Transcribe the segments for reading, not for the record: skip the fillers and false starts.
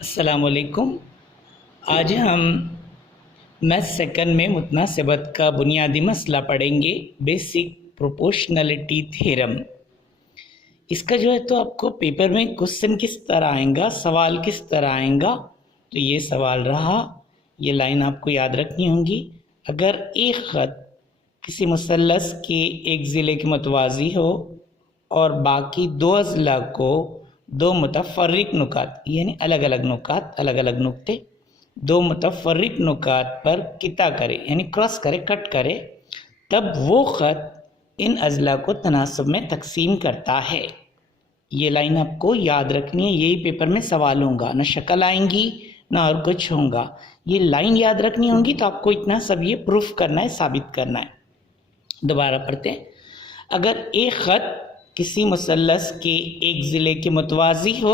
अस्सलामुअलैकुम। आज हम मैथ सेकंड में मुतनासिबत का बुनियादी मसला पढ़ेंगे, बेसिक प्रोपोर्शनलिटी थ्योरम। इसका जो है तो आपको पेपर में क्वेश्चन किस तरह आएगा, सवाल किस तरह आएगा। तो ये सवाल रहा, ये लाइन आपको याद रखनी होगी। अगर एक ख़त किसी मुसल्लस के एक ज़िले के मुतवाज़ी हो और बाकी दो अज़ला को दो मुतफ़र्रिक़ नुकात यानी अलग अलग नुकात, अलग अलग नुक्ते, दो मुतफ़र्रिक़ नुकात पर किता करे यानी क्रॉस करे, कट करे, तब वो ख़त इन अज़ला को तनासब में तकसीम करता है। ये लाइन आपको याद रखनी है, यही पेपर में सवाल होगा, ना शक्ल आएंगी ना और कुछ होगा। ये लाइन याद रखनी होगी तो आपको इतना सब ये प्रूफ करना है, साबित करना है। दोबारा पढ़ते हैं। अगर एक ख़त किसी मुसल्लस के एक ज़िले के मुतवाज़ी हो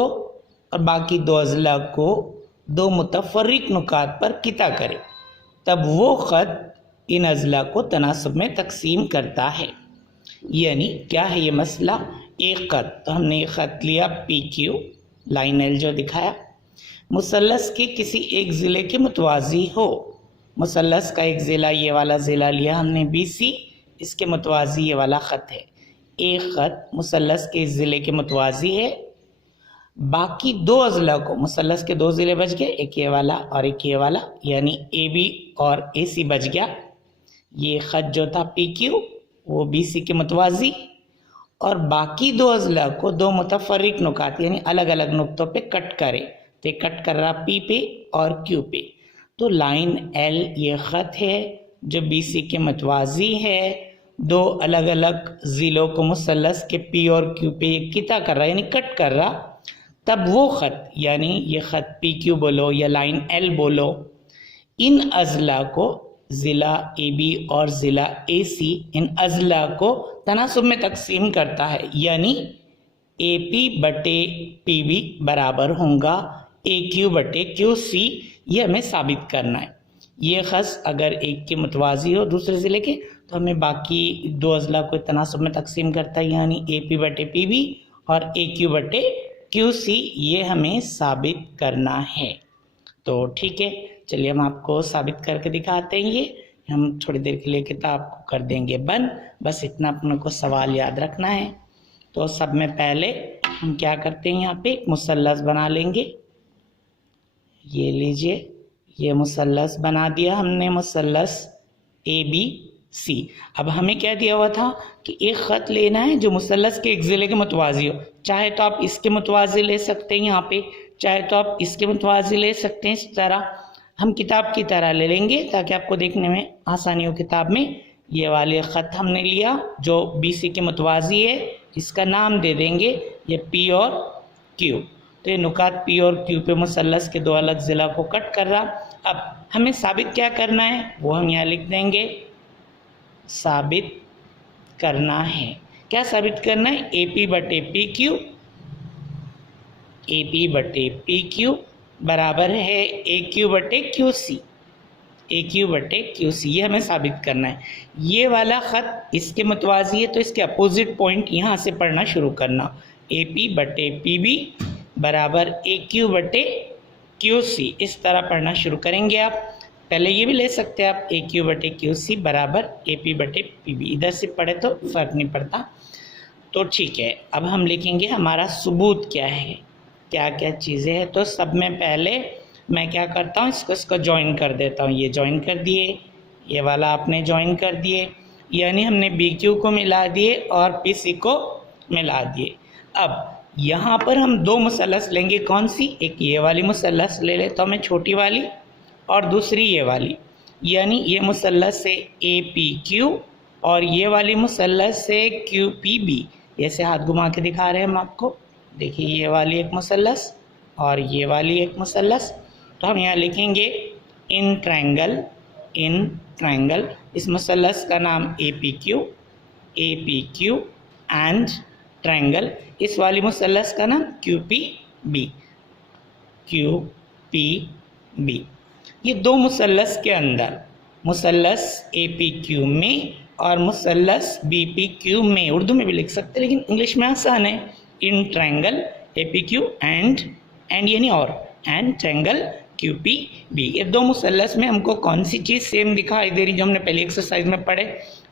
और बाकी दो अज़ला को दो मुतफ़र्रिक़ नुकात पर किता करे, तब वो ख़त इन अज़ला को तनासब में तकसीम करता है। यानी क्या है ये मसला? एक ख़त, तो हमने एक ख़त लिया पी क्यू, लाइन एल जो दिखाया, मुसल्लस के किसी एक ज़िले के मुतवाज़ी हो। मुसल्लस का एक ज़िला, ये वाला ज़िला लिया हमने बी सी, इसके मुतवाज़ी ये वाला ख़त है। एक ख़त मुसल्लस के ज़िले के मुतवाज़ी है, बाकी दो अज़ला को, मुसल्लस के दो ज़िले बच गए, एक ये वाला और एक ये वाला, यानी ए बी और ए सी बच गया। ये ख़त जो था पी क्यू वो बी सी के मुतवाज़ी, और बाकी दो अज़ला को दो मुतफ़र्रिक़ नुकात यानी अलग अलग नुक्तों पे कट करे, तो कट कर रहा पी पे और क्यू पे। तो लाइन एल ये ख़त है जो बी सी के मुतवाज़ी है, दो अलग अलग ज़िलों को मुसल्लस के पी और क्यू पे ये किता कर रहा यानी कट कर रहा, तब वो ख़त यानी ये ख़त पी क्यू बोलो या लाइन एल बोलो, इन अज़ला को ज़िला ए बी और ज़िला ए सी, इन अज़ला को तनासुब में तकसीम करता है। यानी ए पी बटे पी बी बराबर होगा ए क्यू बटे क्यू सी। ये हमें साबित करना है। ये ख़त अगर एक के मुतवाज़ी हो दूसरे ज़िले के, तो हमें बाकी दो अज़ला को तनासुब में तकसीम करता है, यानी ए पी बटे पी बी और ए क्यू बटे क्यू सी। ये हमें साबित करना है। तो ठीक है, चलिए हम आपको साबित करके दिखाते हैं। ये हम थोड़ी देर के लिए किताब को कर देंगे बंद, बस इतना अपने को सवाल याद रखना है। तो सब में पहले हम क्या करते हैं, यहाँ पे एक मुसल्लस बना लेंगे। ये लीजिए, ये मुसल्लस बना दिया हमने, मुसल्लस ए बी सी। अब हमें क्या दिया हुआ था कि एक ख़त लेना है जो मुसल्लस के एक ज़िले के मुतवाज़ी हो। चाहे तो आप इसके मुतवाज़ी ले सकते हैं यहाँ पे, चाहे तो आप इसके मुतवाज़ी ले सकते हैं। इस तरह हम किताब की तरह ले लेंगे ताकि आपको देखने में आसानी हो। किताब में ये वाले ख़त हमने लिया जो बी सी के मुतवाज़ी है, इसका नाम दे देंगे ये पी और क्यू। तो ये नुकात पी और क्यू पे मुसल्लस के दो अलग ज़िला को कट कर रहा। अब हमें साबित क्या करना है वो हम यहाँ लिख देंगे, साबित करना है। क्या साबित करना है? ए पी बटे पी क्यू, ए पी बटे पी क्यू बराबर है ए क्यू बटे क्यू सी, ए क्यू बटे क्यू सी। ये हमें साबित करना है। ये वाला ख़त इसके मुतवाज़ी है तो इसके अपोजिट पॉइंट यहाँ से पढ़ना शुरू करना। ए पी बटे पी बी बराबर ए क्यू बटे क्यू सी, इस तरह पढ़ना शुरू करेंगे आप। पहले ये भी ले सकते हैं आप, ए क्यू बटे क्यू सी बराबर ए पी बटे पी बी। इधर से पढ़े तो फ़र्क नहीं पड़ता। तो ठीक है, अब हम लिखेंगे हमारा सबूत क्या है, क्या क्या चीज़ें हैं। तो सब में पहले मैं क्या करता हूँ, इसको ज्वाइन कर देता हूँ। ये ज्वाइन कर दिए, ये वाला आपने ज्वाइन कर दिए, यानी हमने बी क्यू को मिला दिए और पी सी को मिला दिए। अब यहाँ पर हम दो मुसल्लस लेंगे। कौन सी? एक ये वाली मुसल्लस ले लेता हूँ मैं, छोटी वाली, और दूसरी ये वाली, यानी ये मुसल्लस से ए पी क्यू और ये वाली मुसल्लस से क्यू पी बी। ऐसे हाथ घुमा के दिखा रहे हैं हम आपको। देखिए ये वाली एक मुसल्लस और ये वाली एक मुसल्लस। तो हम यहाँ लिखेंगे इन ट्रायंगल, इन ट्रायंगल। इस मुसल्लस का नाम A P Q and triangle. इस वाली मुसल्लस का नाम Q P B, Q P B. ये दो मुसल्लस के अंदर, मुसल्लस ए पी क्यू में और मुसल्लस बी पी क्यू में, उर्दू में भी लिख सकते हैं लेकिन इंग्लिश में आसान है। In triangle A P Q and यानी और, एंड ट्रायंगल QPB। ये दो मुसल्लस में हमको कौन सी चीज़ सेम दिखाई दे रही, जो हमने पहली एक्सरसाइज में पढ़े,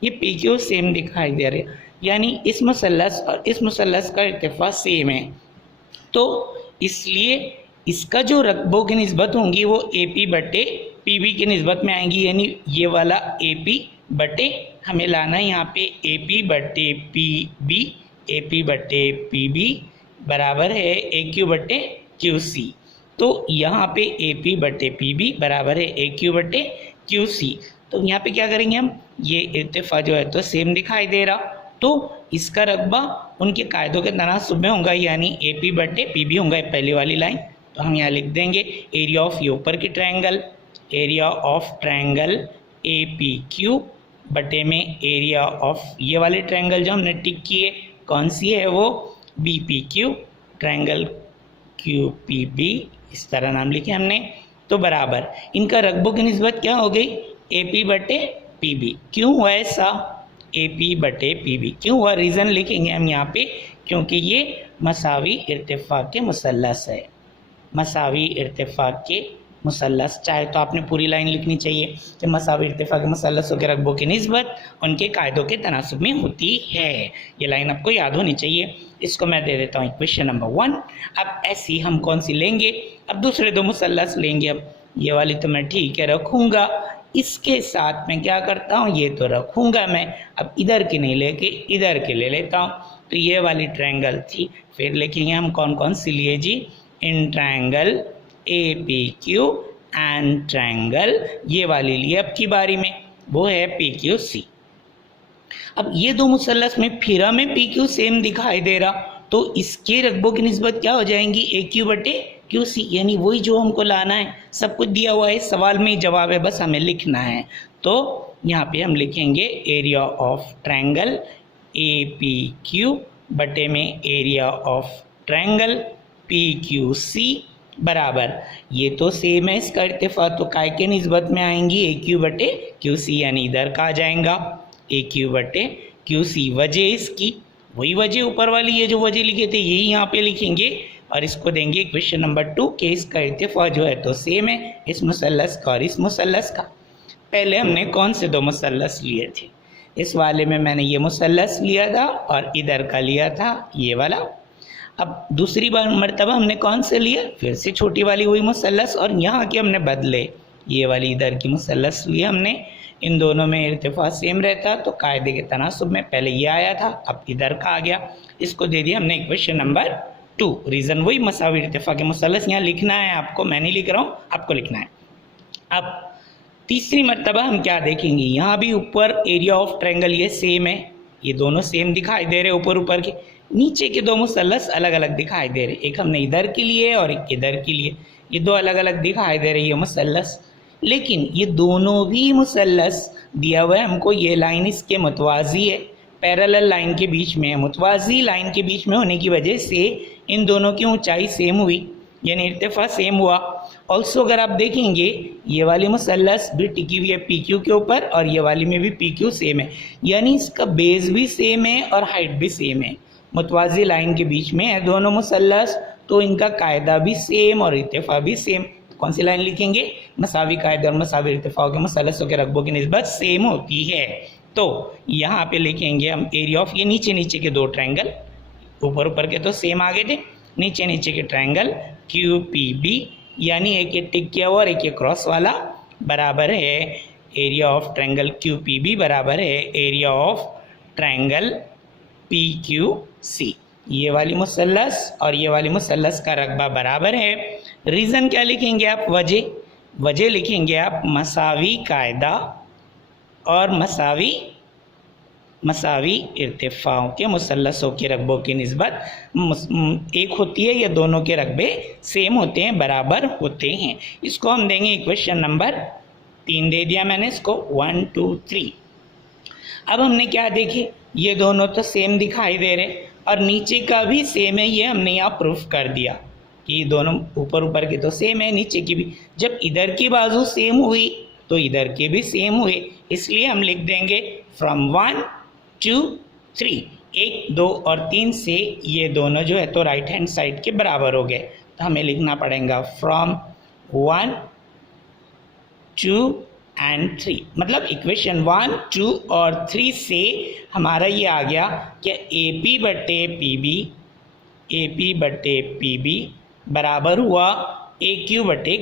ये PQ सेम दिखाई दे रहे, यानी इस मुसल्लस और इस मुसल्लस का इर्तिफा सेम है, तो इसलिए इसका जो रकबों की निस्बत होंगी वो AP बटे PB की निस्बत में आएंगी, यानी ये वाला AP बटे हमें लाना है यहाँ पे AP बटे PB, AP बटे PB बराबर है AQ बटे QC। तो यहाँ पे AP बटे PB बराबर है AQ बटे QC। तो यहाँ पे क्या करेंगे हम, ये इर्तिफा जो है तो सेम दिखाई दे रहा, तो इसका रकबा उनके कायदों के तनासुब में होगा, यानी AP बटे PB होगा, पहली वाली लाइन। तो हम यहाँ लिख देंगे एरिया ऑफ ये ऊपर की triangle, area of triangle APQ बटे में एरिया ऑफ ये वाले ट्रायंगल जो हमने टिक किए, कौन सी है वो, BPQ, ट्रायंगल QPB, इस तरह नाम लिखे हमने। तो बराबर इनका रकबों की निस्बत क्या हो गई, AP बटे PB। क्यों हुआ ऐसा, AP बटे PB क्यों हुआ, रीज़न लिखेंगे हम यहाँ पे, क्योंकि ये मसावी इर्तिफाक के मुसल्लस है, मसावी इर्तिफाक के मुसल्लस। चाहे तो आपने पूरी लाइन लिखनी चाहिए कि मसावी इर्तिफाक के मुसल्लसों के रकबों की निस्बत उनके कायदों के तनासुब में होती है। ये लाइन आपको याद होनी चाहिए। इसको मैं दे देता हूँ क्वेश्चन नंबर 1। अब ऐसी हम कौन सी लेंगे, अब दूसरे दो मुसल्लस लेंगे। अब ये वाली तो मैं ठीक है रखूँगा, इसके साथ मैं क्या करता हूँ, ये तो रखूँगा मैं, अब इधर की नहीं लेके इधर के ले लेता हूँ। तो ये वाली ट्रायंगल थी, फिर लिखेंगे हम कौन कौन सी लिए जी, in triangle APQ and triangle ये वाली लिए अब की बारी में, वो है PQC। अब ये दो मुसल्लस में फिर हमें PQ सेम दिखाई दे रहा, तो इसके रकबों की निस्बत क्या हो जाएंगी, AQ बटे QC, यानी वही जो हमको लाना है, सब कुछ दिया हुआ है सवाल में, जवाब है, बस हमें लिखना है। तो यहाँ पे हम लिखेंगे एरिया ऑफ ट्रायंगल APQ बटे में एरिया ऑफ ट्रायंगल PQC बराबर, ये तो सेम है इसका इर्तिफा, तो काय के निस्बत में आएंगी, AQ बटे QC, यानी इधर का आ जाएगा AQ बटे QC। वजह इसकी वही वजह ऊपर वाली, ये जो वजह लिखे थे यही यहाँ पे लिखेंगे, और इसको देंगे क्वेश्चन नंबर 2 के इसका इर्तिफा जो है तो सेम है इस मुसल्लस का और इस मुसल्लस का। पहले हमने कौन से दो मुसल्लस लिए थे, इस वाले में मैंने ये मुसल्लस लिया था और इधर का लिया था ये वाला। अब दूसरी बार मरतबा हमने कौन से लिया, फिर से छोटी वाली हुई मुसल्लस, और यहाँ के हमने बदले, ये वाली इधर की मुसल्लस लिया हमने। इन दोनों में इर्तिफा सेम रहता तो कायदे के तनासुब में पहले ये आया था, अब इधर का आ गया। इसको दे दिया हमने क्वेश्चन नंबर 2। रीज़न वही मसावी इर्तिफा के मुसल्लस, यहाँ लिखना है आपको, मैं नहीं लिख रहा हूँ, आपको लिखना है। अब तीसरी मरतबा हम क्या देखेंगे, यहाँ भी ऊपर एरिया ऑफ ट्रायंगल ये सेम है, ये दोनों सेम दिखाई दे रहे ऊपर ऊपर के, नीचे के दो मुसल्लस अलग अलग दिखाई दे रहे, एक हमने इधर के लिए और एक इधर के लिए, ये दो अलग अलग दिखाई दे रही है मुसल्लस। लेकिन ये दोनों भी मुसल्लस दिया हुआ है हमको, ये लाइन इसके मुतवाज़ी है, पैरेलल लाइन के बीच में है, मुतवाज़ी लाइन के बीच में होने की वजह से इन दोनों की ऊंचाई सेम हुई, यानी इर्तिफा सेम हुआ। ऑल्सो अगर आप देखेंगे ये वाली मुसल्लस भी टिकी हुई है PQ के ऊपर और ये वाली में भी PQ सेम है, यानी इसका बेस भी सेम है और हाइट भी सेम है, मुतवाज़ी लाइन के बीच में है दोनों मुसल्लस, तो इनका कायदा भी सेम और इर्तिफा भी सेम। कौन सी लाइन लिखेंगे, मसावी कायदे और मसावी इर्तिफा के मुसल्लसों के रकबों की निस्बत सेम होती है। तो यहाँ पे लिखेंगे हम एरिया ऑफ ये नीचे नीचे के दो ट्रायंगल, ऊपर ऊपर के तो सेम आ गए थे, नीचे नीचे के ट्रायंगल QPB, यानी एक ये टिक किया हुआ और एक ये क्रॉस वाला, बराबर है एरिया ऑफ ट्रायंगल QPB बराबर है एरिया ऑफ ट्रायंगल PQC। ये वाली मुसल्लस और ये वाली मुसल्लस का रकबा बराबर है। रीज़न क्या लिखेंगे आप, वजह लिखेंगे आप मसावी कायदा और मसावी इर्तिफाओं के मुसल्लसों के रकबों की निस्बत एक होती है या दोनों के रकबे सेम होते हैं, बराबर होते हैं। इसको हम देंगे क्वेश्चन नंबर 3 दे दिया मैंने इसको, 1 2 3। अब हमने क्या देखे, ये दोनों तो सेम दिखाई दे रहे और नीचे का भी सेम है, ये हमने यहाँ प्रूफ कर दिया कि दोनों ऊपर ऊपर के तो सेम है, नीचे की भी। जब इधर की बाजू सेम हुई तो इधर के भी सेम हुए, इसलिए हम लिख देंगे फ्रॉम 1 2 3, 1 2 और 3 से ये दोनों जो है तो राइट हैंड साइड के बराबर हो गए। तो हमें लिखना पड़ेगा फ्रॉम 1, 2 एंड 3। मतलब इक्वेशन 1, 2 और 3 से हमारा ये आ गया कि AP बटे पी बी बराबर हुआ AQ बटे